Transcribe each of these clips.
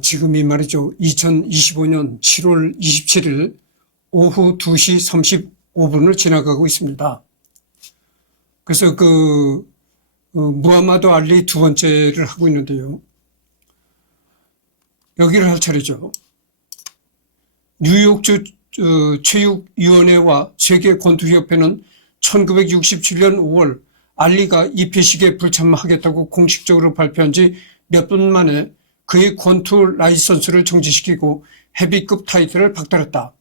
지금이 말이죠. 2025년 7월 27일 오후 2시 35분을 지나가고 있습니다. 그래서 무하마드 알리 두 번째를 하고 있는데요. 여기를 할 차례죠. 뉴욕주 체육위원회와 세계권투협회는 1967년 5월 알리가 이 회식에 불참하겠다고 공식적으로 발표한 지 몇 분 만에 그의 권투 라이선스를 정지시키고 헤비급 타이틀을 박탈했다.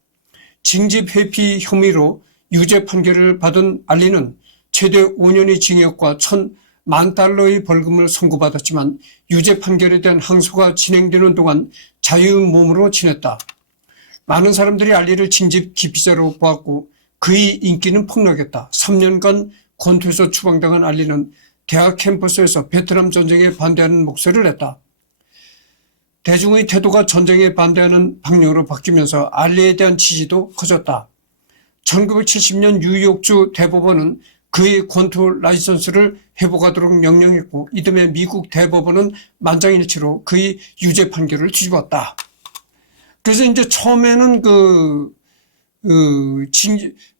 징집 회피 혐의로 유죄 판결을 받은 알리는 최대 5년의 징역과 1,000만 달러의 벌금을 선고받았지만 유죄 판결에 대한 항소가 진행되는 동안 자유몸으로 지냈다. 많은 사람들이 알리를 징집 기피자로 보았고 그의 인기는 폭락했다. 3년간 권투에서 추방당한 알리는 대학 캠퍼스에서 베트남 전쟁에 반대하는 목소리를 냈다. 대중의 태도가 전쟁에 반대하는 방향으로 바뀌면서 알리에 대한 지지도 커졌다. 1970년 뉴욕주 대법원은 그의 권투 라이선스를 회복하도록 명령했고 이듬해 미국 대법원은 만장일치로 그의 유죄 판결을 뒤집었다. 그래서 이제 처음에는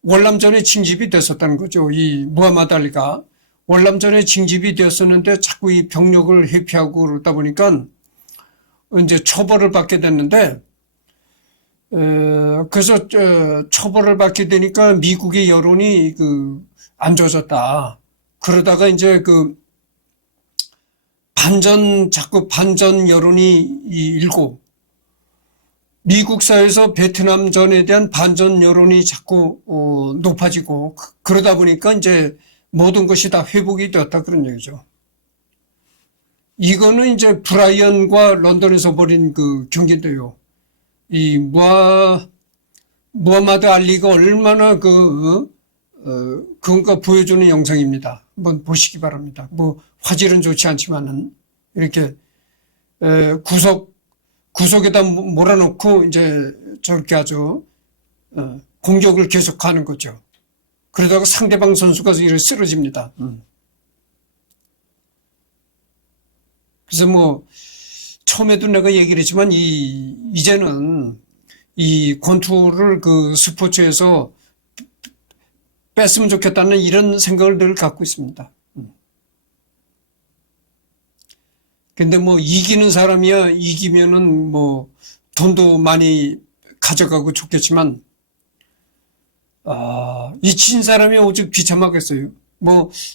월남전에 징집이 됐었다는 거죠. 이 무하마드 알리가 월남전에 징집이 되었었는데 자꾸 이 병력을 회피하고 그러다 보니까 이제 처벌을 받게 됐는데, 그래서 처벌을 받게 되니까 미국의 여론이 안 좋아졌다. 그러다가 이제 자꾸 반전 여론이 일고, 미국 사회에서 베트남전에 대한 반전 여론이 자꾸 높아지고, 그러다 보니까 이제 모든 것이 다 회복이 되었다 그런 얘기죠. 이거는 이제 브라이언과 런던에서 벌인 경기인데요. 이 무하마드 알리가 얼마나 그건가 보여주는 영상입니다. 한번 보시기 바랍니다. 화질은 좋지 않지만은 이렇게 구석에다 몰아놓고 이제 저렇게 아주 공격을 계속하는 거죠. 그러다가 상대방 선수가 이렇게 쓰러집니다. 그래서 처음에도 내가 얘기를 했지만 이제는 이 권투를 스포츠에서 뺐으면 좋겠다는 이런 생각을 늘 갖고 있습니다. 근데 이기는 사람이야 이기면은 돈도 많이 가져가고 좋겠지만, 이 진 사람이 오직 비참하겠어요.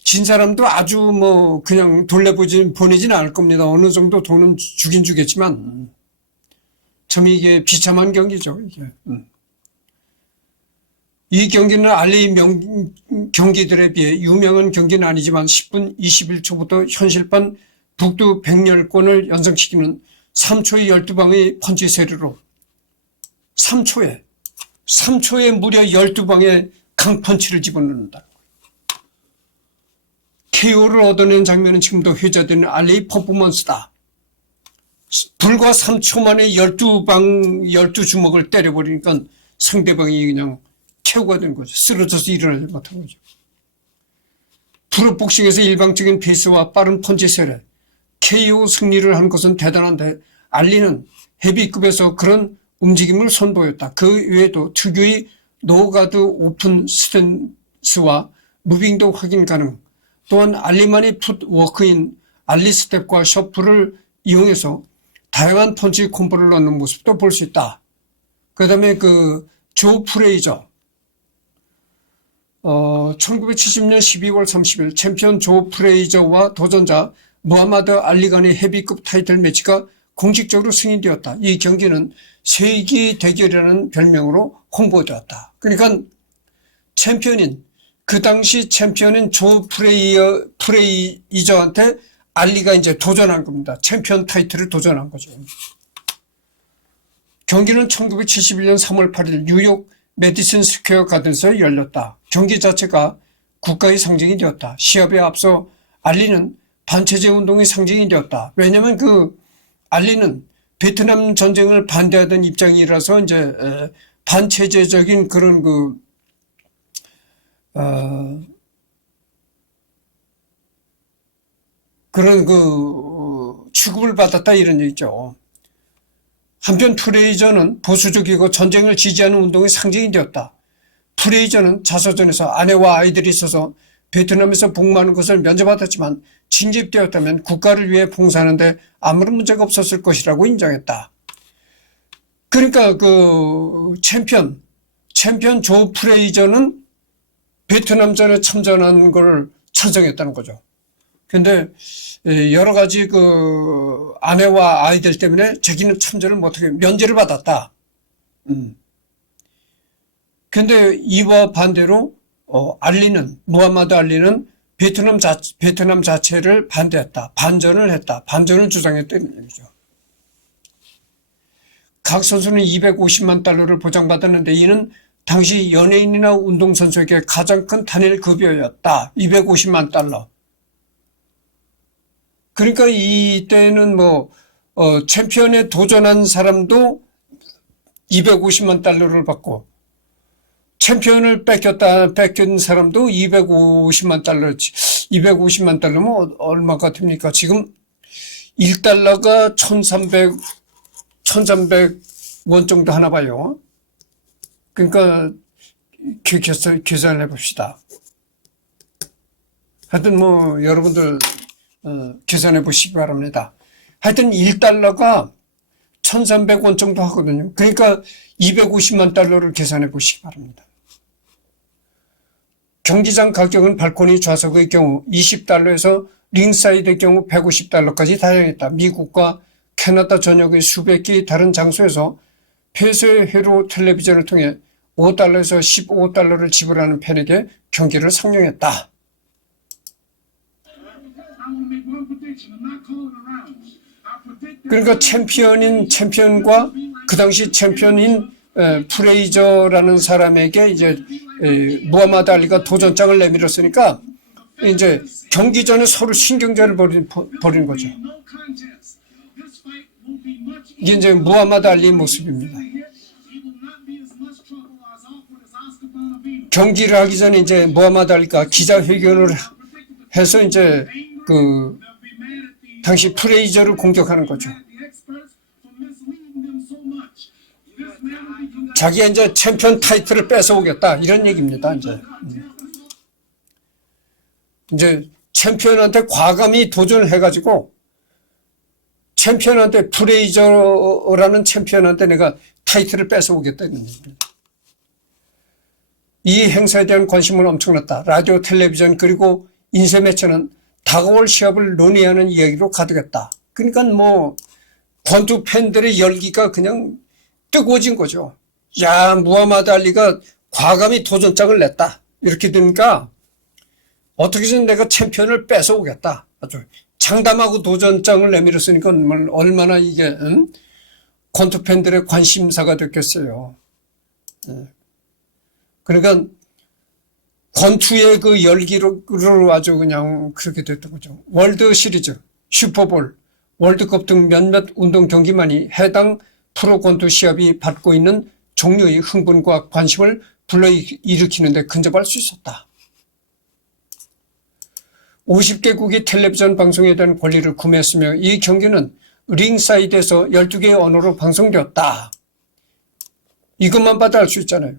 진 사람도 아주 그냥 보내진 않을 겁니다. 어느 정도 돈은 주긴 주겠지만, 참 이게 비참한 경기죠, 이게. 이 경기는 알리 경기들에 비해 유명한 경기는 아니지만 10분 21초부터 현실판 북두 백열권을 연상시키는 3초의 12방의 펀치 세례로 3초에 무려 12방의 강펀치를 집어넣는다. KO를 얻어낸 장면은 지금도 회자되는 알리의 퍼포먼스다. 불과 3초 만에 12주먹을 때려버리니까 상대방이 그냥 KO가 된 거죠. 쓰러져서 일어나지 못한 거죠. 프로복싱에서 일방적인 페이스와 빠른 펀치 세례, KO 승리를 한 것은 대단한데 알리는 헤비급에서 그런 움직임을 선보였다. 그 외에도 특유의 노가드 오픈 스탠스와 무빙도 확인 가능. 또한 알리만의 풋워크인 알리 스텝과 셔플을 이용해서 다양한 펀치 콤보를 넣는 모습도 볼 수 있다. 그 다음에 조 프레이저, 1970년 12월 30일 챔피언 조 프레이저와 도전자 무하마드 알리 간의 헤비급 타이틀 매치가 공식적으로 승인되었다. 이 경기는 세기 대결이라는 별명으로 홍보되었다. 그러니까 그 당시 챔피언인 조 프레이저한테 알리가 이제 도전한 겁니다. 챔피언 타이틀을 도전한 거죠. 경기는 1971년 3월 8일 뉴욕 메디슨 스퀘어 가든에서 열렸다. 경기 자체가 국가의 상징이 되었다. 시합에 앞서 알리는 반체제 운동의 상징이 되었다. 왜냐하면 알리는 베트남 전쟁을 반대하던 입장이라서 이제 반체제적인 그런 취급을 받았다 이런 얘기죠. 한편 프레이저는 보수적이고 전쟁을 지지하는 운동의 상징이 되었다. 프레이저는 자서전에서 아내와 아이들이 있어서 베트남에서 복무하는 것을 면제받았지만 진집되었다면 국가를 위해 봉사하는데 아무런 문제가 없었을 것이라고 인정했다. 그러니까 그 챔피언 조 프레이저는 베트남전에 참전한 걸 찬성했다는 거죠. 근데 여러 가지 그 아내와 아이들 때문에 자기는 참전을 못하게 면제를 받았다. 근데 이와 반대로 무하마드 알리는 베트남 자체를 반대했다. 반전을 했다. 반전을 주장했다는 얘기죠. 각 선수는 250만 달러를 보장받았는데 이는 당시 연예인이나 운동선수에게 가장 큰 단일 급여였다. 250만 달러. 그러니까 이때는 챔피언에 도전한 사람도 250만 달러를 받고 챔피언을 뺏긴 사람도 250만 달러였지. 250만 달러면 얼마가 됩니까? 지금 1달러가 1300원 정도 하나 봐요. 그러니까 계산을 해봅시다. 하여튼 여러분들 계산해 보시기 바랍니다. 하여튼 1달러가 1300원 정도 하거든요. 그러니까 250만 달러를 계산해 보시기 바랍니다. 경기장 가격은 발코니 좌석의 경우 20달러에서 링사이드의 경우 150달러까지 다양했다. 미국과 캐나다 전역의 수백 개의 다른 장소에서 폐쇄 회로 텔레비전을 통해 5달러에서 15달러를 지불하는 팬에게 경기를 상영했다. 그러니까 챔피언과 그 당시 챔피언인 프레이저라는 사람에게 이제 무하마드 알리가 도전장을 내밀었으니까 이제 경기 전에 서로 신경전을 벌이는 거죠. 이게 이제 무하마드 알리의 모습입니다. 경기를 하기 전에 이제 무하마드 알리가 기자회견을 해서 이제 그 당시 프레이저를 공격하는 거죠. 자기가 이제 챔피언 타이틀을 뺏어오겠다 이런 얘기입니다. 이제 챔피언한테 과감히 도전을 해가지고 챔피언한테 프레이저라는 챔피언한테 내가 타이틀을 뺏어오겠다 이런 얘기입니다. 이 행사에 대한 관심은 엄청났다. 라디오, 텔레비전 그리고 인쇄 매체는 다가올 시합을 논의하는 이야기로 가득했다. 그러니까 권투 팬들의 열기가 그냥 뜨거워진 거죠. 야, 무하마드 알리가 과감히 도전장을 냈다. 이렇게 되니까 어떻게든 내가 챔피언을 뺏어오겠다. 아주 장담하고 도전장을 내밀었으니까 얼마나 이게 권투 팬들의 관심사가 됐겠어요. 그러니까 권투의 그 열기로 아주 그냥 그렇게 됐던 거죠. 월드 시리즈, 슈퍼볼, 월드컵 등 몇몇 운동 경기만이 해당 프로 권투 시합이 받고 있는 종류의 흥분과 관심을 불러일으키는 데 근접할 수 있었다. 50개국이 텔레비전 방송에 대한 권리를 구매했으며 이 경기는 링사이드에서 12개의 언어로 방송되었다. 이것만 봐도 알 수 있잖아요.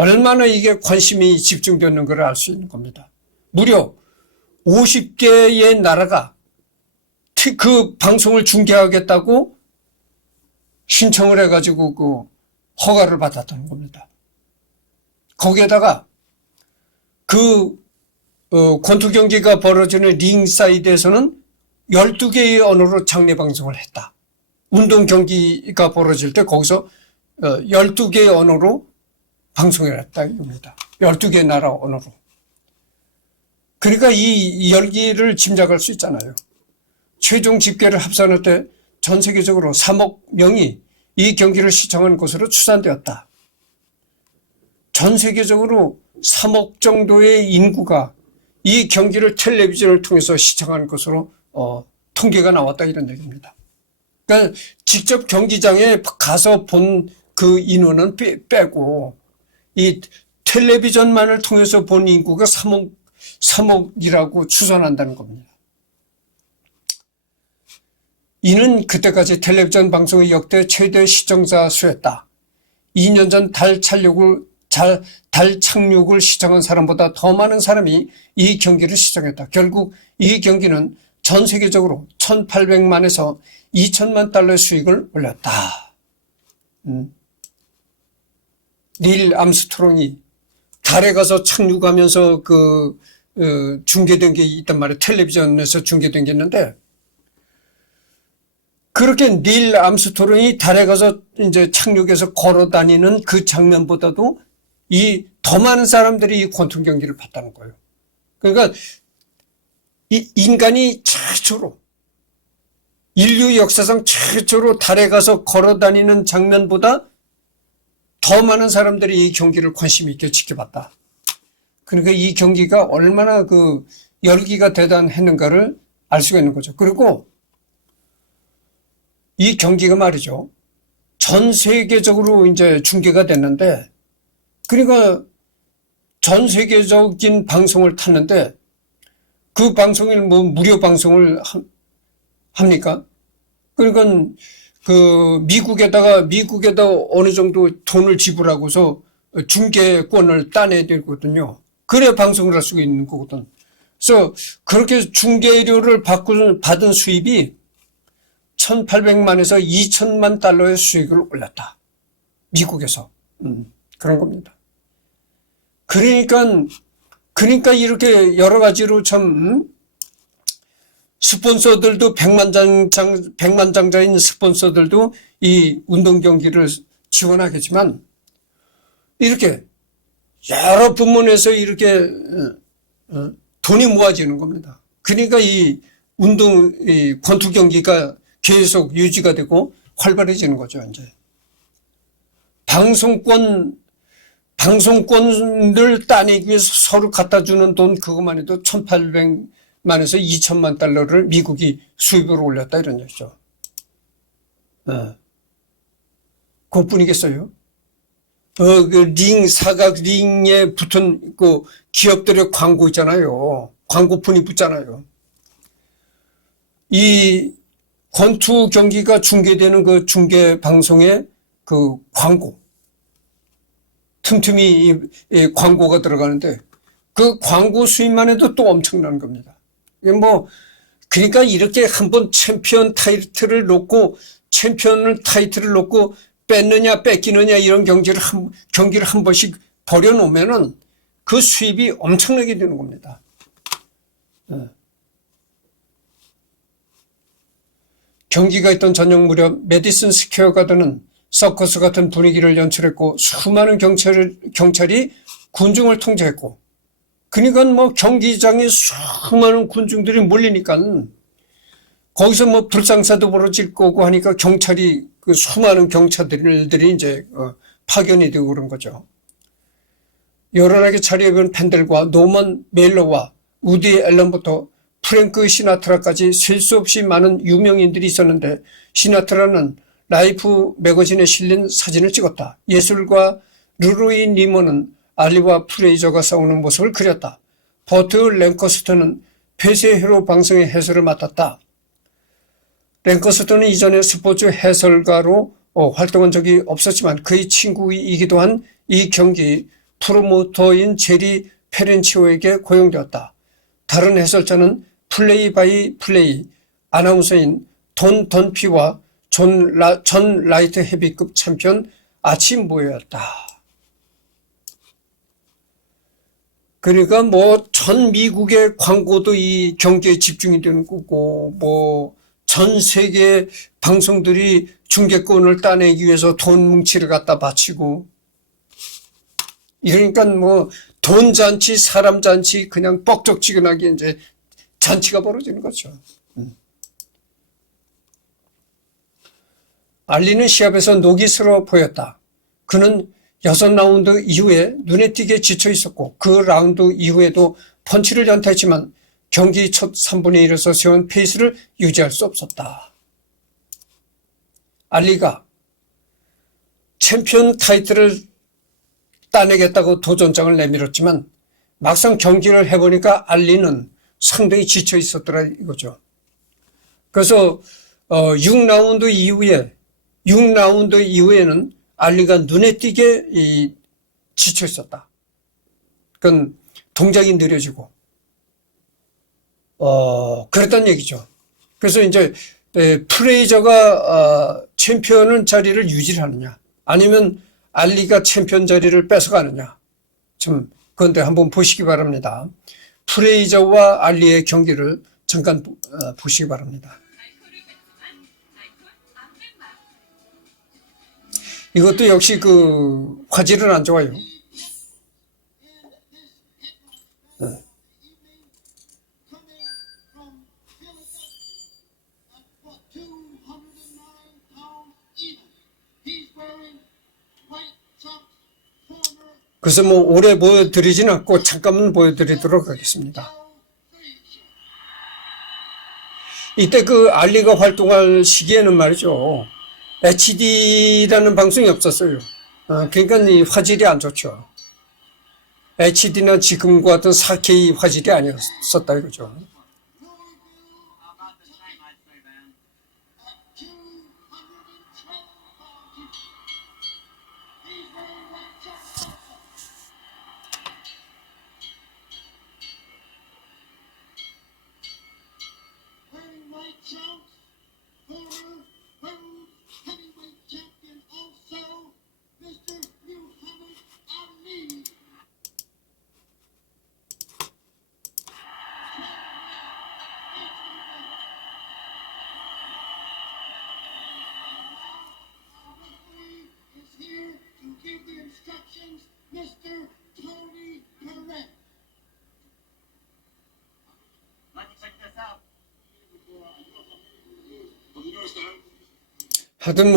얼마나 이게 관심이 집중되는 걸 알 수 있는 겁니다. 무려 50개의 나라가 그 방송을 중계하겠다고 신청을 해가지고 그 허가를 받았다는 겁니다. 거기에다가 권투 경기가 벌어지는 링사이드에서는 12개의 언어로 장례 방송을 했다. 운동 경기가 벌어질 때 거기서 12개의 언어로 방송을 했다 이겁니다. 12개 나라 언어로. 그러니까 이 열기를 짐작할 수 있잖아요. 최종 집계를 합산할 때 전 세계적으로 3억 명이 이 경기를 시청한 것으로 추산되었다. 전 세계적으로 3억 정도의 인구가 이 경기를 텔레비전을 통해서 시청한 것으로 통계가 나왔다 이런 얘기입니다. 그러니까 직접 경기장에 가서 본 그 인원은 빼고 이 텔레비전만을 통해서 본 인구가 3억이라고 추산한다는 겁니다. 이는 그때까지 텔레비전 방송의 역대 최대 시청자 수였다. 2년 전 달 착륙을 시청한 사람보다 더 많은 사람이 이 경기를 시청했다. 결국 이 경기는 전 세계적으로 1,800만에서 2천만 달러의 수익을 올렸다. 닐 암스트롱이 달에 가서 착륙하면서 중계된 게 있단 말이에요. 텔레비전에서 중계된 게 있는데, 그렇게 닐 암스트롱이 달에 가서 이제 착륙해서 걸어 다니는 그 장면보다도 더 많은 사람들이 이 권투 경기를 봤다는 거예요. 그러니까 이 인간이 최초로, 인류 역사상 최초로 달에 가서 걸어 다니는 장면보다 더 많은 사람들이 이 경기를 관심 있게 지켜봤다. 그러니까 이 경기가 얼마나 열기가 대단했는가를 알 수가 있는 거죠. 그리고 이 경기가 말이죠, 전 세계적으로 이제 중계가 됐는데, 그러니까 전 세계적인 방송을 탔는데, 그 방송을 무료 방송을 합니까? 그러니까 미국에다 어느 정도 돈을 지불하고서 중계권을 따내야 되거든요. 그래 방송을 할 수가 있는 거거든. 그래서 그렇게 중계료를 받은 수입이 1,800만에서 2천만 달러의 수익을 올렸다. 미국에서. 그런 겁니다. 그러니까 이렇게 여러 가지로 참, 스폰서들도 백만장자인 스폰서들도 이 운동 경기를 지원하겠지만, 이렇게 여러 부문에서 이렇게 돈이 모아지는 겁니다. 그러니까 이 권투 경기가 계속 유지가 되고 활발해지는 거죠, 이제. 방송권을 따내기 위해서 서로 갖다 주는 돈 그것만 해도 1,800만에서 2천만 달러를 미국이 수입으로 올렸다 이런 얘기죠. 그것뿐이겠어요? 사각 링에 붙은 기업들의 광고 있잖아요. 광고폰이 붙잖아요. 이 권투 경기가 중계되는 그 중계 방송에 광고, 틈틈이 광고가 들어가는데, 그 광고 수입만 해도 또 엄청난 겁니다. 그러니까 이렇게 한번 챔피언 타이틀을 놓고 뺏느냐 뺏기느냐 이런 경기를 한 번씩 벌여놓으면은 그 수입이 엄청나게 되는 겁니다. 경기가 있던 저녁 무렵 메디슨 스퀘어 가든은 서커스 같은 분위기를 연출했고 수많은 경찰이 군중을 통제했고, 그러니까 경기장에 수많은 군중들이 몰리니까 거기서 불상사도 벌어질 거고 하니까 수많은 경찰들이 이제 파견이 되고 그런 거죠. 요란하게 차려입은 팬들과 노먼 메일러와 우디 앨런부터 프랭크 시나트라까지 셀 수 없이 많은 유명인들이 있었는데, 시나트라는 라이프 매거진에 실린 사진을 찍었다. 예술가 루로이 니머는 알리와 프레이저가 싸우는 모습을 그렸다. 버트 랭커스터는 폐쇄회로 방송의 해설을 맡았다. 랭커스터는 이전에 스포츠 해설가로 활동한 적이 없었지만 그의 친구이기도 한 이 경기 프로모터인 제리 페렌치오에게 고용되었다. 다른 해설자는 플레이 바이 플레이 아나운서인 돈 던피와 전 라이트 헤비급 챔피언 아침보였다. 그러니까 전 미국의 광고도 이 경기에 집중이 되는 거고, 전 세계 방송들이 중계권을 따내기 위해서 돈 뭉치를 갖다 바치고, 이러니까 돈 잔치, 사람 잔치, 그냥 뻑적지근하게 이제 잔치가 벌어지는 거죠. 알리는 시합에서 녹이스러워 보였다. 그는 6라운드 이후에 눈에 띄게 지쳐 있었고, 그 라운드 이후에도 펀치를 연타했지만 경기 첫 3분의 1에서 세운 페이스를 유지할 수 없었다. 알리가 챔피언 타이틀을 따내겠다고 도전장을 내밀었지만 막상 경기를 해보니까 알리는 상당히 지쳐 있었더라 이거죠. 그래서 6라운드 이후에는 알리가 눈에 띄게 지쳐 있었다. 그건 동작이 느려지고, 그랬단 얘기죠. 그래서 이제, 프레이저가, 챔피언 자리를 유지를 하느냐, 아니면 알리가 챔피언 자리를 뺏어가느냐, 좀, 그런데 한번 보시기 바랍니다. 프레이저와 알리의 경기를 잠깐 보시기 바랍니다. 이것도 역시 화질은 안 좋아요. 그래서 오래 보여드리진 않고 잠깐만 보여드리도록 하겠습니다. 이때 알리가 활동할 시기에는 말이죠. HD라는 방송이 없었어요. 그러니까 이 화질이 안 좋죠. HD나 지금과 같은 4K 화질이 아니었었다 이거죠. 하여튼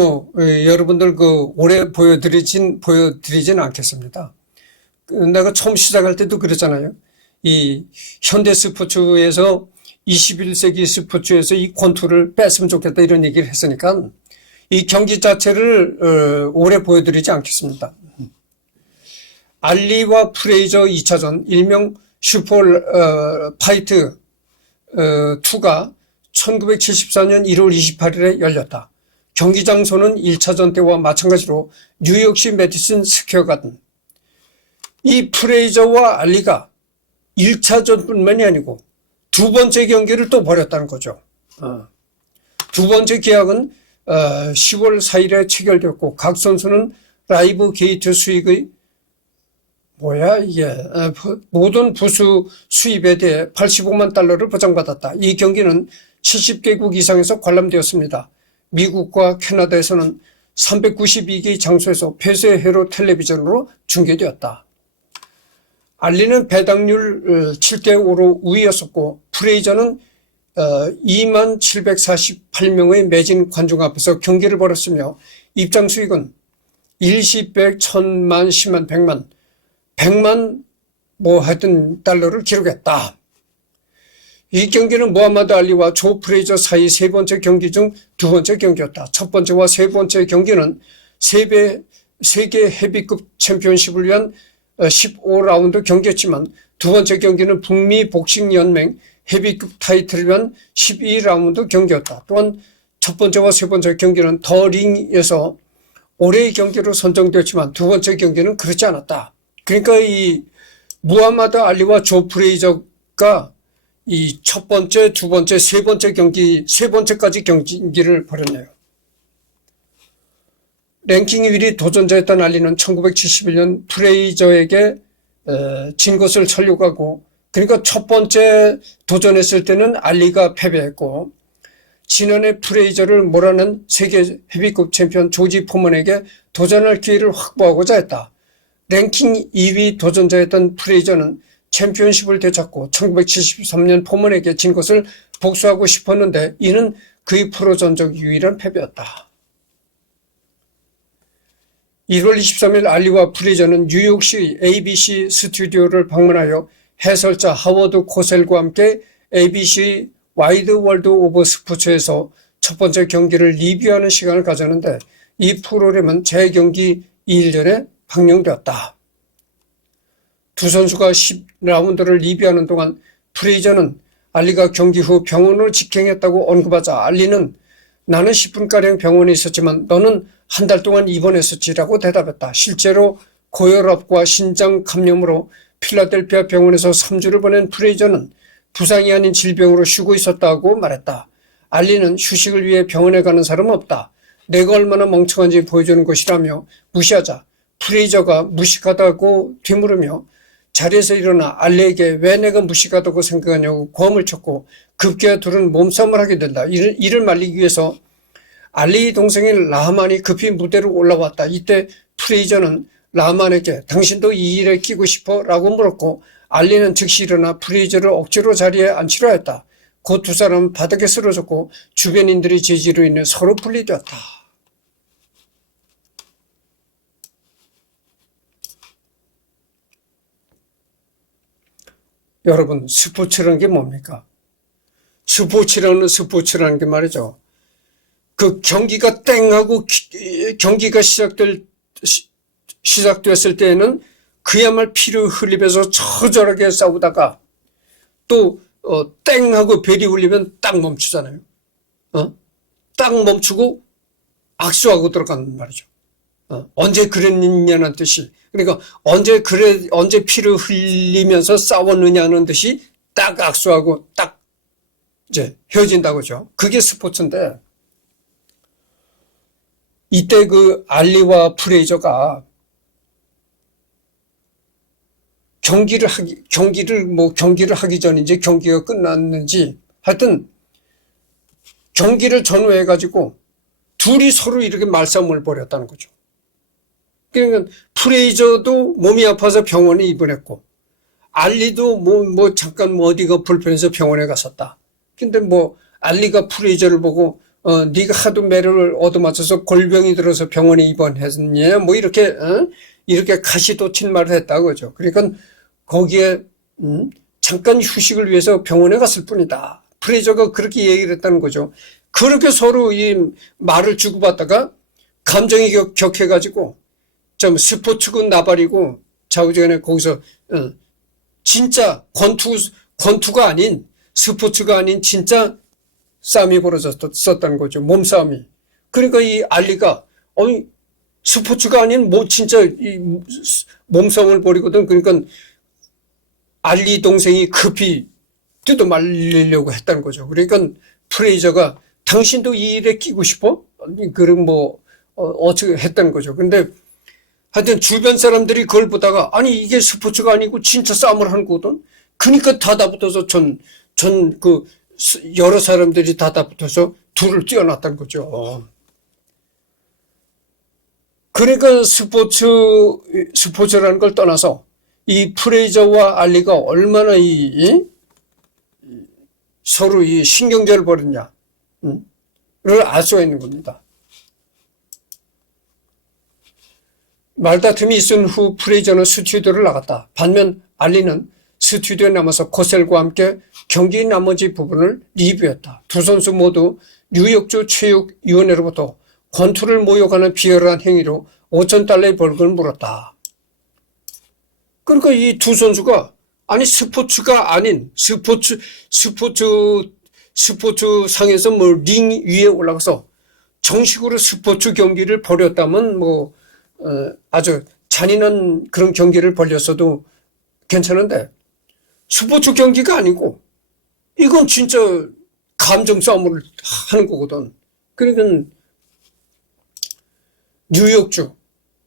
여러분들 오래 보여드리진 않겠습니다. 내가 처음 시작할 때도 그랬잖아요. 이 현대 스포츠에서 21세기 스포츠에서 이 권투를 뺐으면 좋겠다 이런 얘기를 했으니까 이 경기 자체를 오래 보여드리지 않겠습니다. 알리와 프레이저 2차전 일명 슈퍼 파이트 2가 1974년 1월 28일에 열렸다. 경기 장소는 1차전 때와 마찬가지로 뉴욕시 메디슨 스퀘어 가든. 이 프레이저와 알리가 1차전뿐만이 아니고 두 번째 경기를 또 벌였다는 거죠. 두 번째 계약은 10월 4일에 체결되었고 각 선수는 라이브 게이트 수익의 모든 부수 수입에 대해 85만 달러를 보장받았다. 이 경기는 70개국 이상에서 관람되었습니다. 미국과 캐나다에서는 392개 장소에서 폐쇄회로 텔레비전으로 중계되었다. 알리는 배당률 7대5로 우위였었고 프레이저는 2748명의 매진 관중 앞에서 경기를 벌였으며 입장 수익은 일시 100, 1000만, 10만, 100만, 100만 하여튼 달러를 기록했다. 이 경기는 무하마드 알리와 조 프레이저 사이 세 번째 경기 중 두 번째 경기였다. 첫 번째와 세 번째 경기는 세계 헤비급 챔피언십을 위한 15라운드 경기였지만 두 번째 경기는 북미 복싱 연맹 헤비급 타이틀을 위한 12라운드 경기였다. 또한 첫 번째와 세 번째 경기는 더 링에서 올해의 경기로 선정되었지만 두 번째 경기는 그렇지 않았다. 그러니까 이 무하마드 알리와 조 프레이저가 이 첫 번째, 두 번째, 세 번째 경기, 세 번째까지 경기를 벌였네요. 랭킹 1위 도전자였던 알리는 1971년 프레이저에게 진 것을 설욕하고, 그러니까 첫 번째 도전했을 때는 알리가 패배했고, 지난해 프레이저를 몰아낸 세계 헤비급 챔피언 조지 포먼에게 도전할 기회를 확보하고자 했다. 랭킹 2위 도전자였던 프레이저는 챔피언십을 되찾고 1973년 포먼에게 진 것을 복수하고 싶었는데 이는 그의 프로 전적 유일한 패배였다. 1월 23일 알리와 프레이저는 뉴욕시 ABC 스튜디오를 방문하여 해설자 하워드 코셀과 함께 ABC 와이드 월드 오브 스포츠에서 첫 번째 경기를 리뷰하는 시간을 가졌는데 이 프로그램은 재경기 2일 전에 방영되었다. 두 선수가 10라운드를 리뷰하는 동안 프레이저는 알리가 경기 후 병원으로 직행했다고 언급하자 알리는 나는 10분가량 병원에 있었지만 너는 한 달 동안 입원했었지라고 대답했다. 실제로 고혈압과 신장 감염으로 필라델피아 병원에서 3주를 보낸 프레이저는 부상이 아닌 질병으로 쉬고 있었다고 말했다. 알리는 휴식을 위해 병원에 가는 사람은 없다. 내가 얼마나 멍청한지 보여주는 것이라며 무시하자 프레이저가 무식하다고 되물으며 자리에서 일어나 알리에게 왜 내가 무식하다고 생각하냐고 고함을 쳤고 급기야 둘은 몸싸움을 하게 된다. 이를 말리기 위해서 알리의 동생인 라하만이 급히 무대로 올라왔다. 이때 프레이저는 라하만에게 당신도 이 일에 끼고 싶어? 라고 물었고 알리는 즉시 일어나 프레이저를 억지로 자리에 앉히려 했다. 곧 두 사람은 바닥에 쓰러졌고 주변인들의 제지로 인해 서로 분리되었다. 여러분, 스포츠라는 게 뭡니까? 스포츠라는 게 말이죠. 그 경기가 땡하고 경기가 시작됐을 때에는 그야말로 피를 흘리면서 처절하게 싸우다가 또 땡하고 벨이 울리면 딱 멈추잖아요. 딱 멈추고 악수하고 들어가는 말이죠. 언제 그랬느냐는 뜻이, 그러니까 언제 피를 흘리면서 싸웠느냐는 뜻이 딱 악수하고 딱 이제 헤어진다고죠. 그게 스포츠인데, 이때 그 알리와 프레이저가 경기를 하기 전인지 경기가 끝났는지 하여튼 경기를 전후해가지고 둘이 서로 이렇게 말싸움을 벌였다는 거죠. 그러니까 프레이저도 몸이 아파서 병원에 입원했고 알리도 잠깐 어디가 불편해서 병원에 갔었다. 근데 알리가 프레이저를 보고 네가 하도 매를 얻어맞춰서 골병이 들어서 병원에 입원했냐 이렇게 가시돋친 말을 했다고 그죠. 그러니까 거기에 잠깐 휴식을 위해서 병원에 갔을 뿐이다. 프레이저가 그렇게 얘기를 했다는 거죠. 그렇게 서로 이 말을 주고받다가 감정이 격해가지고 좀 스포츠군 나발이고 좌우지간에 거기서 진짜 권투가 아닌 스포츠가 아닌 진짜 싸움이 벌어졌었다는 거죠. 몸싸움이. 그러니까 이 알리가 스포츠가 아닌 진짜 이 몸싸움을 벌이거든. 그러니까 알리 동생이 급히 뜯어 말리려고 했다는 거죠. 그러니까 프레이저가 당신도 이 일에 끼고 싶어? 그럼 어떻게 했다는 거죠. 근데 하여튼 주변 사람들이 그걸 보다가 아니 이게 스포츠가 아니고 진짜 싸움을 하는 거거든. 그러니까 다다붙어서 여러 사람들이 다다붙어서 둘을 뛰어났다는 거죠. 그러니까 스포츠라는 걸 떠나서 이 프레이저와 알리가 얼마나 서로 이 신경전을 벌였냐를 알 수가 있는 겁니다. 말다툼이 있은 후 프레이저는 스튜디오를 나갔다. 반면 알리는 스튜디오에 남아서 코셀과 함께 경기 나머지 부분을 리뷰했다. 두 선수 모두 뉴욕주 체육위원회로부터 권투를 모욕하는 비열한 행위로 $5,000의 벌금을 물었다. 그러니까 이 두 선수가 아니 스포츠가 아닌 스포츠 상에서 링 위에 올라가서 정식으로 스포츠 경기를 벌였다면 아주 잔인한 그런 경기를 벌였어도 괜찮은데 스포츠 경기가 아니고 이건 진짜 감정 싸움을 하는 거거든. 그러니까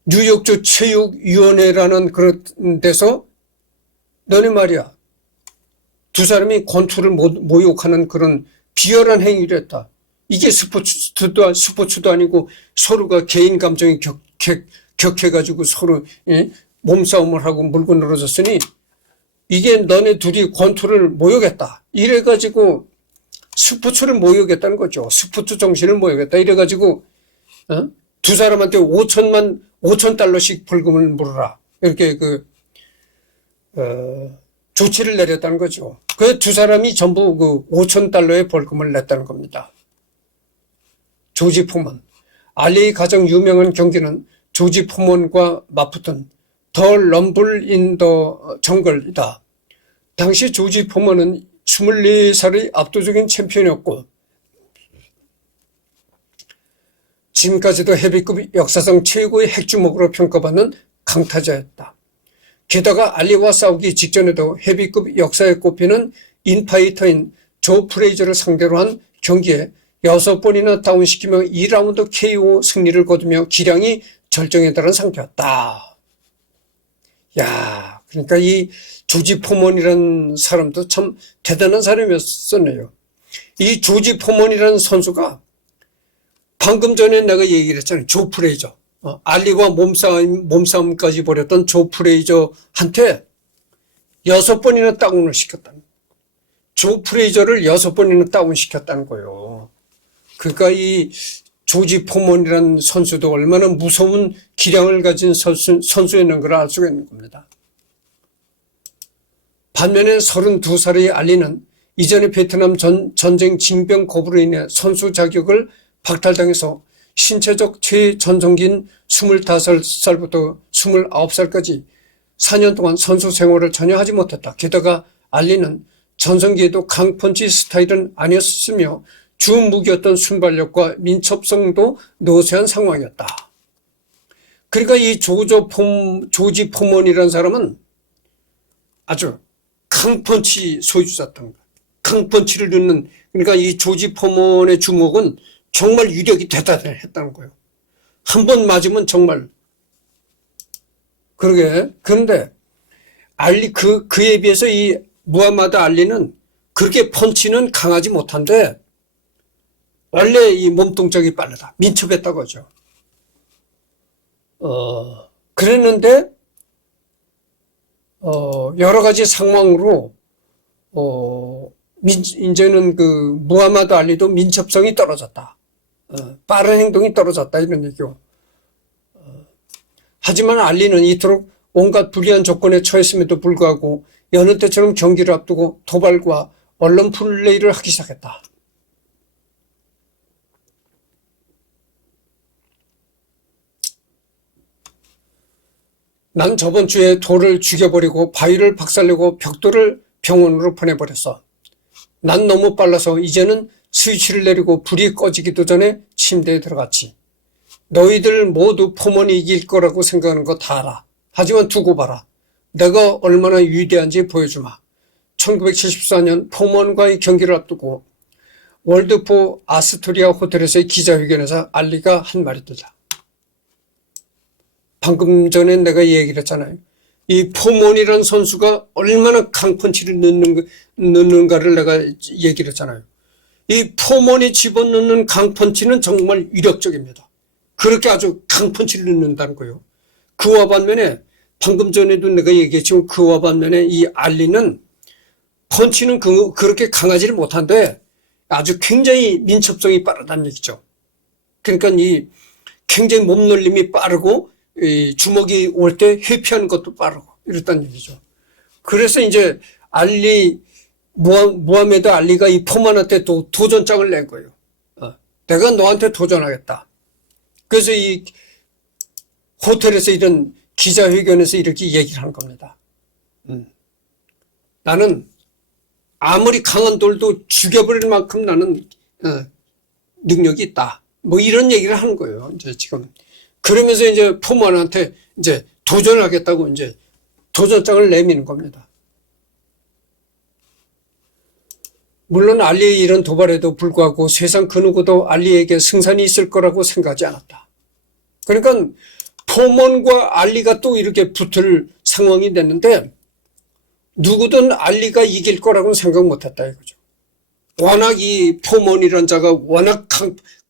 뉴욕주 체육위원회라는 그런 데서 너네 말이야 두 사람이 권투를 모욕하는 그런 비열한 행위를 했다. 이게 스포츠도 아니고 서로가 개인 감정이 격해가지고 서로 몸싸움을 하고 물고 늘어졌으니 이게 너네 둘이 권투를 모욕했다. 이래가지고 스포츠를 모욕했다는 거죠. 스포츠 정신을 모욕했다. 이래가지고 두 사람한테 $5,000씩 벌금을 물어라. 이렇게 조치를 내렸다는 거죠. 그 두 사람이 전부 $5,000의 벌금을 냈다는 겁니다. 조지 포먼. 알리의 가장 유명한 경기는 조지 포먼과 맞붙은 더 럼블 인 더 정글이다. 당시 조지 포먼은 24살의 압도적인 챔피언이었고 지금까지도 헤비급 역사상 최고의 핵주먹으로 평가받는 강타자였다. 게다가 알리와 싸우기 직전에도 헤비급 역사에 꼽히는 인파이터인 조 프레이저를 상대로 한 경기에 6번이나 다운시키며 2라운드 KO 승리를 거두며 기량이 절정에 달한 상태였다. 야, 그러니까 이 조지 포먼이라는 사람도 참 대단한 사람이었었네요. 이 조지 포먼이라는 선수가 방금 전에 내가 얘기를 했잖아요. 조 프레이저. 알리와 몸싸움까지 벌였던 조 프레이저한테 6번이나 다운을 시켰다는 거예요. 조 프레이저를 6번이나 다운시켰다는 거예요. 그러니까 이 조지 포먼이라는 선수도 얼마나 무서운 기량을 가진 선수였는 걸 알 수가 있는 겁니다. 반면에 32살의 알리는 이전에 베트남 전쟁 징병 거부로 인해 선수 자격을 박탈당해서 신체적 최전성기인 25살부터 29살까지 4년 동안 선수 생활을 전혀 하지 못했다. 게다가 알리는 전성기에도 강펀치 스타일은 아니었으며 주 무기였던 순발력과 민첩성도 노쇠한 상황이었다. 그러니까 이 조지 포먼이라는 사람은 아주 강펀치 소유자였던 거야. 강펀치를 넣는, 그러니까 이 조지 포먼의 주먹은 정말 위력이 대단했다는 거예요. 한 번 맞으면 정말. 그런데 알리, 그에 비해서 이 무하마드 알리는 그렇게 펀치는 강하지 못한데 원래 이 몸동작이 빠르다. 민첩했다고 하죠. 그랬는데 여러 가지 상황으로 이제는 그 무하마드 알리도 민첩성이 떨어졌다. 빠른 행동이 떨어졌다 이런 얘기고. 하지만 알리는 이토록 온갖 불리한 조건에 처했음에도 불구하고 여느 때처럼 경기를 앞두고 도발과 언론 플레이를 하기 시작했다. 난 저번 주에 돌을 죽여버리고 바위를 박살내고 벽돌을 병원으로 보내버렸어. 난 너무 빨라서 이제는 스위치를 내리고 불이 꺼지기도 전에 침대에 들어갔지. 너희들 모두 포먼이 이길 거라고 생각하는 거 다 알아. 하지만 두고 봐라. 내가 얼마나 위대한지 보여주마. 1974년 포먼과의 경기를 앞두고 월드포 아스토리아 호텔에서의 기자회견에서 알리가 한 말이 있다. 방금 전에 내가 얘기를 했잖아요. 이 포먼이라는 선수가 얼마나 강펀치를 넣는가를 내가 얘기를 했잖아요. 이 포먼이 집어넣는 강펀치는 정말 위력적입니다. 그렇게 아주 강펀치를 넣는다는 거예요. 그와 반면에 방금 전에도 내가 얘기했지만 그와 반면에 이 알리는 펀치는 그렇게 강하지를 못한데 아주 굉장히 민첩성이 빠르다는 얘기죠. 그러니까 이 굉장히 몸놀림이 빠르고 이 주먹이 올 때 회피하는 것도 빠르고 이랬다는 얘기죠. 그래서 이제 무하메드 알리가 이 포먼한테 도전장을 낸 거예요. 내가 너한테 도전하겠다. 그래서 이 호텔에서 이런 기자회견에서 이렇게 얘기를 한 겁니다. 나는 아무리 강한 돌도 죽여버릴 만큼 나는 능력이 있다. 뭐 이런 얘기를 하는 거예요. 이제 지금 그러면서 이제 포먼한테 이제 도전하겠다고 이제 도전장을 내미는 겁니다. 물론 알리의 이런 도발에도 불구하고 세상 그 누구도 알리에게 승산이 있을 거라고 생각하지 않았다. 그러니까 포먼과 알리가 또 이렇게 붙을 상황이 됐는데 누구든 알리가 이길 거라고는 생각 못했다 이거죠. 워낙 이 포먼이라는 자가 워낙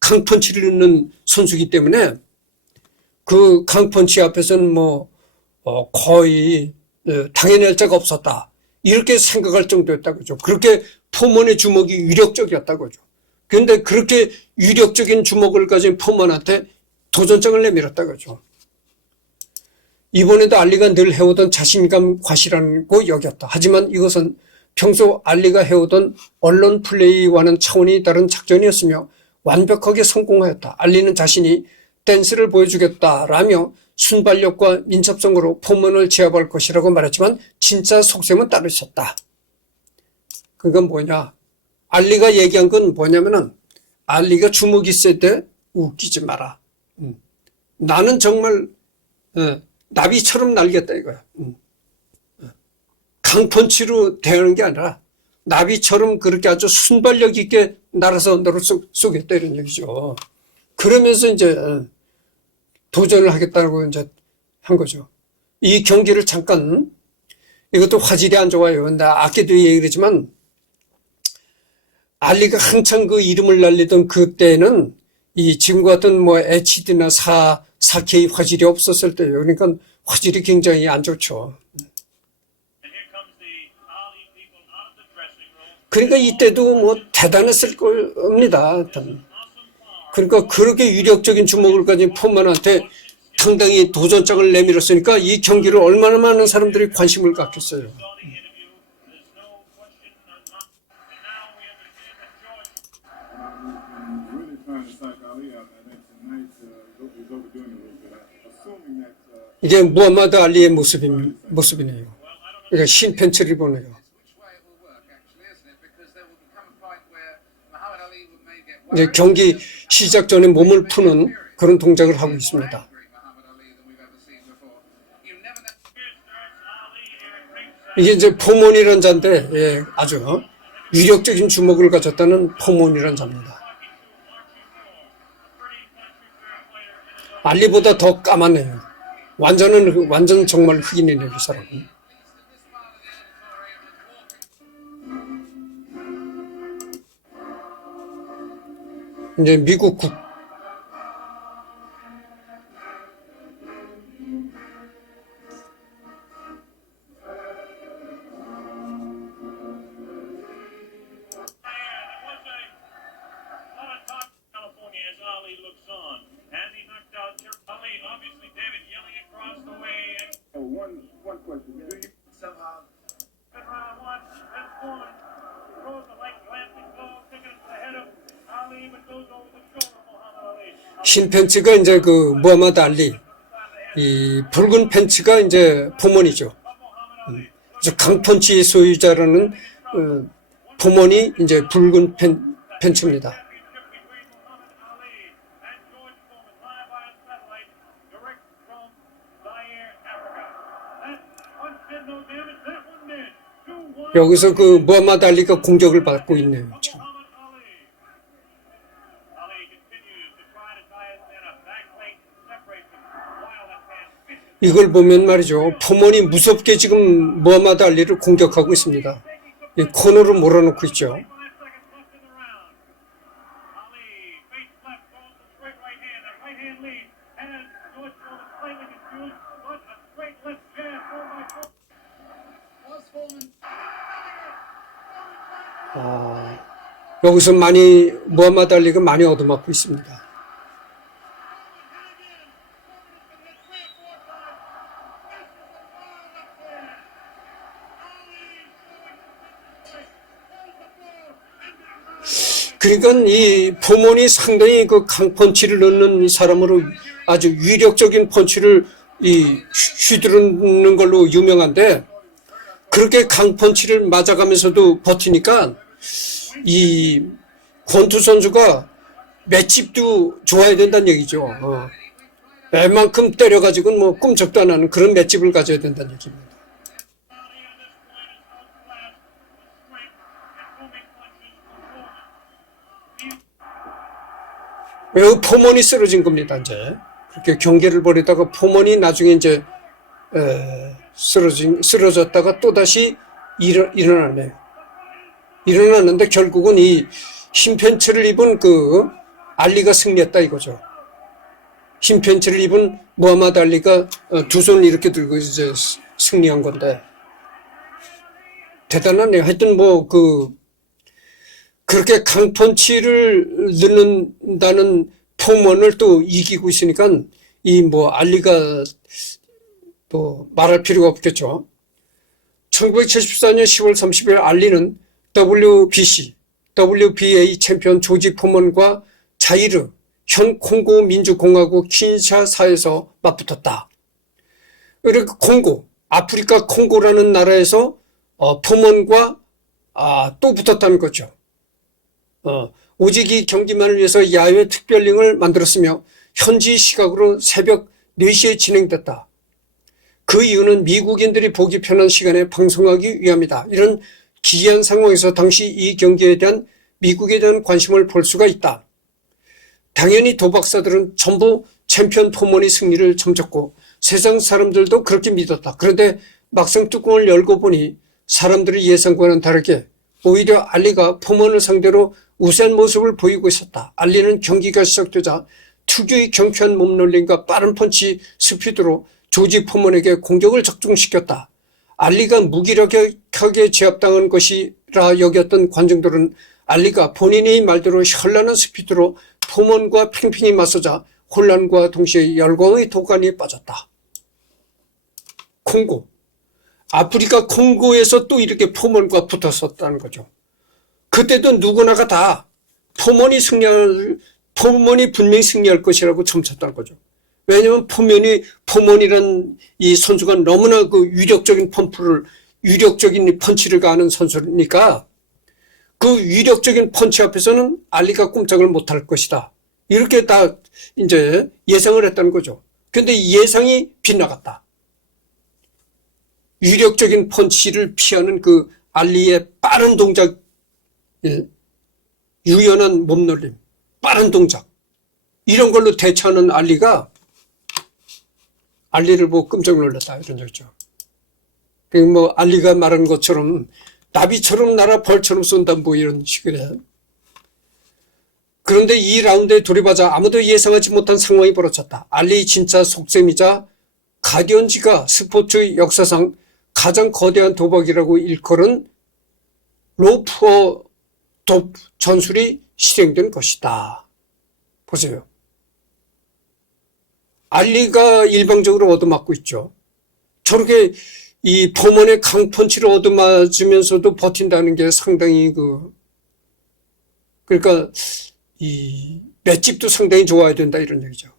강펀치를 넣는 선수이기 때문에 그 강펀치 앞에서는 뭐 거의 당해낼 자가 없었다. 이렇게 생각할 정도였다고 그죠. 그렇게 포먼의 주먹이 위력적이었다고 그죠. 그런데 그렇게 위력적인 주먹을 가진 포먼한테 도전장을 내밀었다고 그죠. 이번에도 알리가 늘 해오던 자신감 과시라고 여겼다. 하지만 이것은 평소 알리가 해오던 언론 플레이와는 차원이 다른 작전이었으며 완벽하게 성공하였다. 알리는 자신이 댄스를 보여주겠다라며 순발력과 민첩성으로 포먼을 제압할 것이라고 말했지만 진짜 속셈은 따로 있었다. 그건 뭐냐? 알리가 얘기한 건 뭐냐면은 알리가 주먹이 셀 때 웃기지 마라. 나는 정말 나비처럼 날겠다 이거야. 강펀치로 대하는 게 아니라 나비처럼 그렇게 아주 순발력 있게 날아서 너를 쏘겠다 이런 얘기죠. 그러면서 이제 도전을 하겠다고 이제 한 거죠. 이 경기를 잠깐, 이것도 화질이 안 좋아요. 나 아까도 얘기했지만 알리가 한창 그 이름을 날리던 그때는 이 지금 같은 뭐 HD나 4K 화질이 없었을 때예요. 그러니까 화질이 굉장히 안 좋죠. 그러니까 이때도 뭐 대단했을 겁니다. 그러니까 그렇게 위력적인 주먹을 가진 포먼한테 상당히 도전장을 내밀었으니까 이 경기를 얼마나 많은 사람들이 관심을 갖겠어요. 이게 무하마드 알리의 모습이네요. 그러니까 흰 팬츠를 입었네요. 이제 경기 시작 전에 몸을 푸는 그런 동작을 하고 있습니다. 이게 이제 포몬이라는 자인데, 예, 아주 위력적인 주먹을 가졌다는 포몬이라는 자입니다. 알리보다 더 까맣네요. 완전 정말 흑인이네요, 이 사람은. 이제 미국 흰 팬츠가 이제 그 무하마드 알리, 이 붉은 팬츠가 이제 포몬이죠. 강펀치 소유자라는 포몬이 이제 붉은 팬츠입니다. 여기서 그 무하마드 알리가 공격을 받고 있네요. 지금. 이걸 보면 말이죠. 포몬이 무섭게 지금 무하마드 알리를 공격하고 있습니다. 이 코너로 몰아놓고 있죠. 여기서 무하마드 알리가 많이 얻어맞고 있습니다. 그러니까 이 포몬이 상당히 그 강펀치를 넣는 사람으로 아주 위력적인 펀치를 휘두르는 걸로 유명한데, 그렇게 강펀치를 맞아가면서도 버티니까 이 권투 선수가 맷집도 좋아야 된다는 얘기죠. 웬만큼 때려가지고는 뭐 꿈쩍도 안 하는 그런 맷집을 가져야 된다는 얘기입니다. 여기 포몬이 쓰러진 겁니다, 이제. 그렇게 경계를 벌이다가 포몬이 나중에 이제, 쓰러졌다가 또다시 일어나네요. 일어났는데 결국은 이 흰 팬츠를 입은 그 알리가 승리했다 이거죠. 흰 팬츠를 입은 무하마드 알리가 두 손을 이렇게 들고 이제 승리한 건데. 대단하네요. 하여튼 그렇게 강펀치를 넣는다는 포먼을 또 이기고 있으니까 알리가 또 말할 필요가 없겠죠. 1974년 10월 30일 알리는 WBA 챔피언 조지 포먼과 자이르 현 콩고 민주공화국 킨샤사에서 맞붙었다. 그리고 아프리카 콩고라는 나라에서 포먼과 또 붙었다는 거죠. 오직 이 경기만을 위해서 야외 특별링을 만들었으며 현지 시각으로 새벽 4시에 진행됐다. 그 이유는 미국인들이 보기 편한 시간에 방송하기 위함이다. 이런 기이한 상황에서 당시 이 경기에 대한 미국에 대한 관심을 볼 수가 있다. 당연히 도박사들은 전부 챔피언 포먼이 승리를 점쳤고 세상 사람들도 그렇게 믿었다. 그런데 막상 뚜껑을 열고 보니 사람들의 예상과는 다르게 오히려 알리가 포먼을 상대로 우세한 모습을 보이고 있었다. 알리는 경기가 시작되자 특유의 경쾌한 몸놀림과 빠른 펀치 스피드로 조지 포먼에게 공격을 적중시켰다. 알리가 무기력하게 제압당한 것이라 여겼던 관중들은 알리가 본인의 말대로 현란한 스피드로 포먼과 팽팽히 맞서자 혼란과 동시에 열광의 도가니에 빠졌다. 콩고. 아프리카 콩고에서 또 이렇게 포먼과 붙었었다는 거죠. 그때도 누구나가 다 포먼이 분명히 승리할 것이라고 점쳤다는 거죠. 왜냐하면 포먼이란 이 선수가 너무나 그 위력적인 펀치를 가하는 선수니까 그 위력적인 펀치 앞에서는 알리가 꼼짝을 못할 것이다. 이렇게 다 이제 예상을 했다는 거죠. 그런데 예상이 빗나갔다. 위력적인 펀치를 피하는 그 알리의 빠른 동작, 유연한 몸놀림, 빠른 동작, 이런 걸로 대처하는 알리가 알리를 보고 깜짝 놀랐다, 이런 얘기죠. 뭐 알리가 말한 것처럼 나비처럼 날아 벌처럼 쏜다, 뭐 이런 식이래. 그런데 이 라운드에 돌입하자 아무도 예상하지 못한 상황이 벌어졌다. 알리의 진짜 속셈이자 가디언지가 스포츠 역사상 가장 거대한 도박이라고 일컬은 로프어 돕 전술이 실행된 것이다. 보세요. 알리가 일방적으로 얻어맞고 있죠. 저렇게 이 포먼의 강펀치를 얻어맞으면서도 버틴다는 게 상당히 그러니까 이 맷집도 상당히 좋아야 된다, 이런 얘기죠.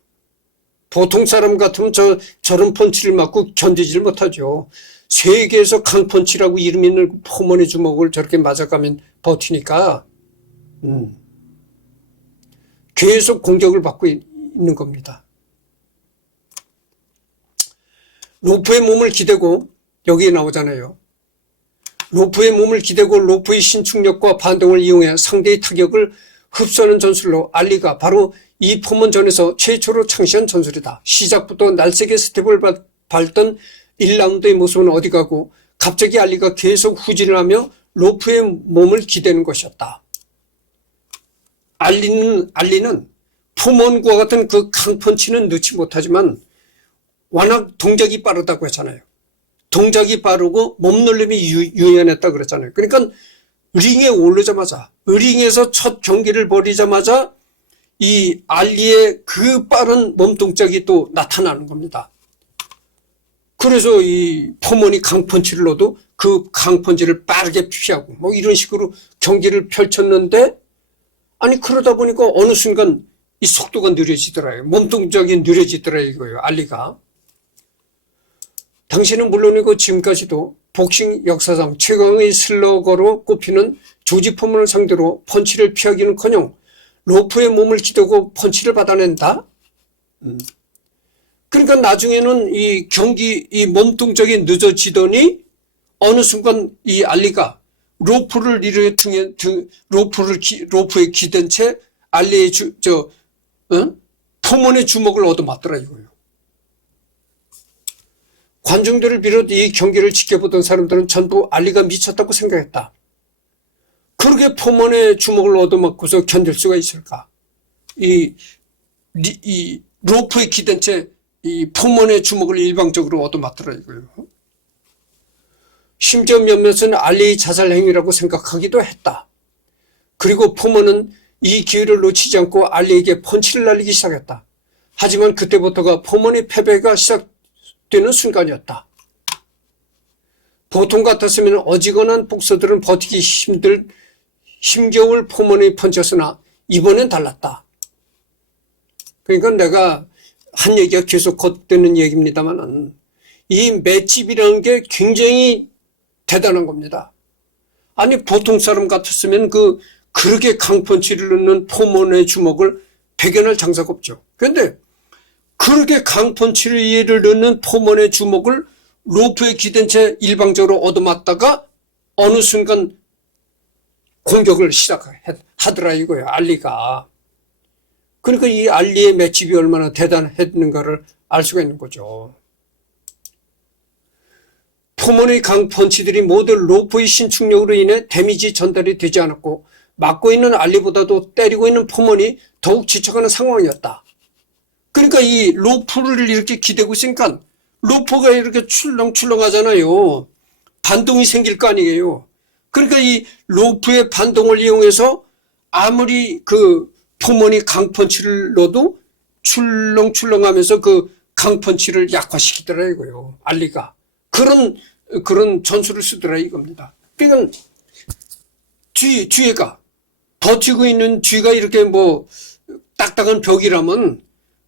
보통 사람 같으면 저런 펀치를 맞고 견디지를 못하죠. 세계에서 강펀치라고 이름 있는 포먼의 주먹을 저렇게 맞아가면 버티니까 계속 공격을 받고 있는 겁니다. 로프의 몸을 기대고, 여기에 나오잖아요. 로프의 몸을 기대고 로프의 신축력과 반동을 이용해 상대의 타격을 흡수하는 전술로 알리가 바로 이 포먼전에서 최초로 창시한 전술이다. 시작부터 날쌔게 스텝을 밟던 1라운드의 모습은 어디 가고 갑자기 알리가 계속 후진을 하며 로프의 몸을 기대는 것이었다. 알리는 포먼과 같은 그 강펀치는 넣지 못하지만 워낙 동작이 빠르다고 했잖아요. 동작이 빠르고 몸놀림이 유연했다 그랬잖아요. 그러니까 링에 오르자마자, 링에서 첫 경기를 벌이자마자 이 알리의 그 빠른 몸동작이 또 나타나는 겁니다. 그래서 이 포먼이 강펀치를 넣어도 그 강펀치를 빠르게 피하고 뭐 이런 식으로 경기를 펼쳤는데, 아니 그러다 보니까 어느 순간 이 속도가 느려지더라고요. 몸동작이 느려지더라 이거예요, 알리가. 당시는 물론이고 지금까지도 복싱 역사상 최강의 슬러거로 꼽히는 조지 포먼을 상대로 펀치를 피하기는커녕 로프의 몸을 기대고 펀치를 받아낸다? 그러니까 나중에는 이 경기, 이 몸동작이 늦어지더니 어느 순간 이 알리가 로프를 로프에 기댄 채 알리의 포먼의 주먹을 얻어맞더라 이거예요. 관중들을 비롯 이 경기를 지켜보던 사람들은 전부 알리가 미쳤다고 생각했다. 그렇게 포먼의 주먹을 얻어맞고서 견딜 수가 있을까? 이 로프에 기댄 채 이 포먼의 주먹을 일방적으로 얻어맞더라 이거예요. 심지어 몇몇은 알리의 자살 행위라고 생각하기도 했다. 그리고 포먼은 이 기회를 놓치지 않고 알리에게 펀치를 날리기 시작했다. 하지만 그때부터가 포먼의 패배가 시작되는 순간이었다. 보통 같았으면 어지간한 복서들은 버티기 힘겨울 포먼의 펀치였으나 이번엔 달랐다. 그러니까 내가 한 얘기가 계속 겉되는 얘기입니다만 이 맷집이라는 게 굉장히 대단한 겁니다. 아니 보통 사람 같았으면 그렇게 강펀치를 넣는 포먼의 주먹을 배견할 장사가 없죠. 그런데 그렇게 강펀치를 넣는 포먼의 주먹을 로프에 기댄 채 일방적으로 얻어맞다가 어느 순간 공격을 시작하더라 이거예요. 알리가. 그러니까 이 알리의 맷집이 얼마나 대단했는가를 알 수가 있는 거죠. 포먼의 강펀치들이 모두 로프의 신축력으로 인해 데미지 전달이 되지 않았고 맞고 있는 알리보다도 때리고 있는 포먼이 더욱 지쳐가는 상황이었다. 그러니까 이 로프를 이렇게 기대고 있으니까 로프가 이렇게 출렁출렁 하잖아요. 반동이 생길 거 아니에요. 그러니까 이 로프의 반동을 이용해서 아무리 그 포먼이 강펀치를 넣어도 출렁출렁 하면서 그 강펀치를 약화시키더라 이거요. 알리가. 그런 전술을 쓰더라 이겁니다. 그러니까 뒤에가 버티고 있는 뒤가 이렇게 뭐 딱딱한 벽이라면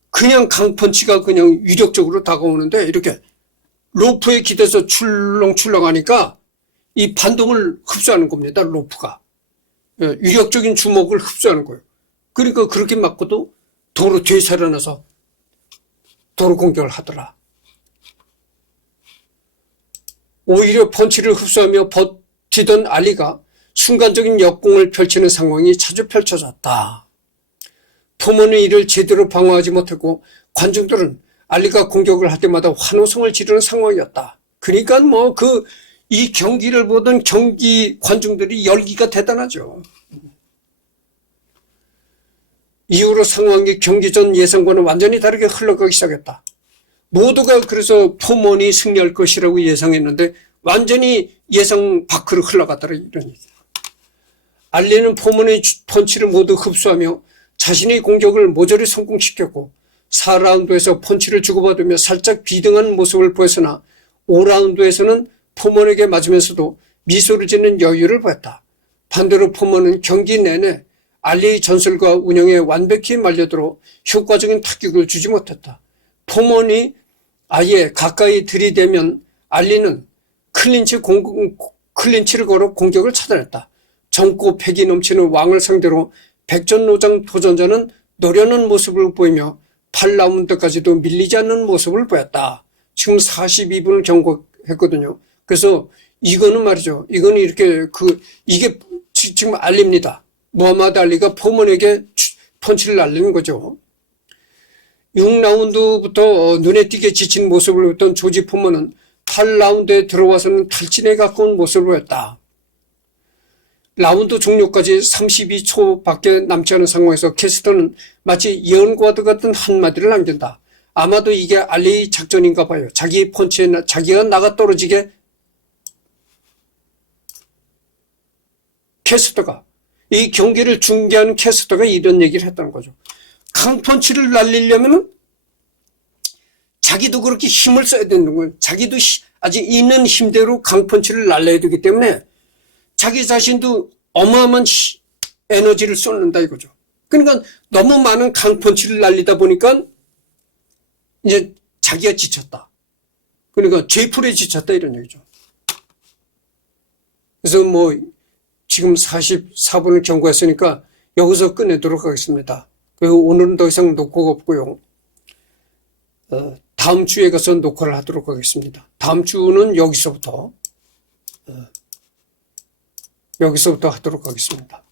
그냥 강펀치가 그냥 위력적으로 다가오는데 이렇게 로프에 기대서 출렁출렁 하니까 이 반동을 흡수하는 겁니다. 로프가. 위력적인 주먹을 흡수하는 거예요. 그러니까 그렇게 맞고도 도로 뒤에 살아나서 도로 공격을 하더라. 오히려 펀치를 흡수하며 버티던 알리가 순간적인 역공을 펼치는 상황이 자주 펼쳐졌다. 포먼은 이를 제대로 방어하지 못했고 관중들은 알리가 공격을 할 때마다 환호성을 지르는 상황이었다. 그러니까 뭐 이 경기를 보던 경기 관중들이 열기가 대단하죠. 이후로 상황이 경기 전 예상과는 완전히 다르게 흘러가기 시작했다. 모두가 그래서 포먼이 승리할 것이라고 예상했는데 완전히 예상 밖으로 흘러갔더라 이런 얘기. 알리는 포먼의 펀치를 모두 흡수하며 자신의 공격을 모조리 성공시켰고 4라운드에서 펀치를 주고받으며 살짝 비등한 모습을 보였으나 5라운드에서는 포먼에게 맞으면서도 미소를 짓는 여유를 보였다. 반대로 포먼은 경기 내내 알리의 전술과 운영에 완벽히 말려들어 효과적인 타격을 주지 못했다. 포먼이 아예 가까이 들이대면 알리는 클린치를 걸어 공격을 차단했다. 젊고 패기 넘치는 왕을 상대로 백전노장 도전자는 노련한 모습을 보이며 8라운드까지도 밀리지 않는 모습을 보였다. 지금 42분을 경고했거든요. 그래서 이거는 말이죠. 이거는 이렇게 이게 지금 알립니다. 무하마드 알리가 포먼에게 펀치를 날리는 거죠. 6라운드부터 눈에 띄게 지친 모습을 보였던 조지 포먼은 8라운드에 들어와서는 탈진에 가까운 모습을 보였다. 라운드 종료까지 32초밖에 남지 않은 상황에서 캐스터는 마치 예언과도 같은 한마디를 남긴다. 아마도 이게 알리의 작전인가 봐요. 자기 펀치에 자기가 나가 떨어지게 캐스터가 이 경기를 중계하는 캐스터가 이런 얘기를 했다는 거죠. 강펀치를 날리려면 자기도 그렇게 힘을 써야 되는 거예요. 자기도 아직 있는 힘대로 강펀치를 날려야 되기 때문에 자기 자신도 어마어마한 에너지를 쏟는다 이거죠. 그러니까 너무 많은 강펀치를 날리다 보니까 이제 자기가 지쳤다. 그러니까 제풀에 지쳤다 이런 얘기죠. 그래서 뭐 지금 44분을 경고했으니까 여기서 끝내도록 하겠습니다. 그리고 오늘은 더 이상 녹화가 없고요. 다음 주에 가서 녹화를 하도록 하겠습니다. 다음 주는 여기서부터 하도록 하겠습니다.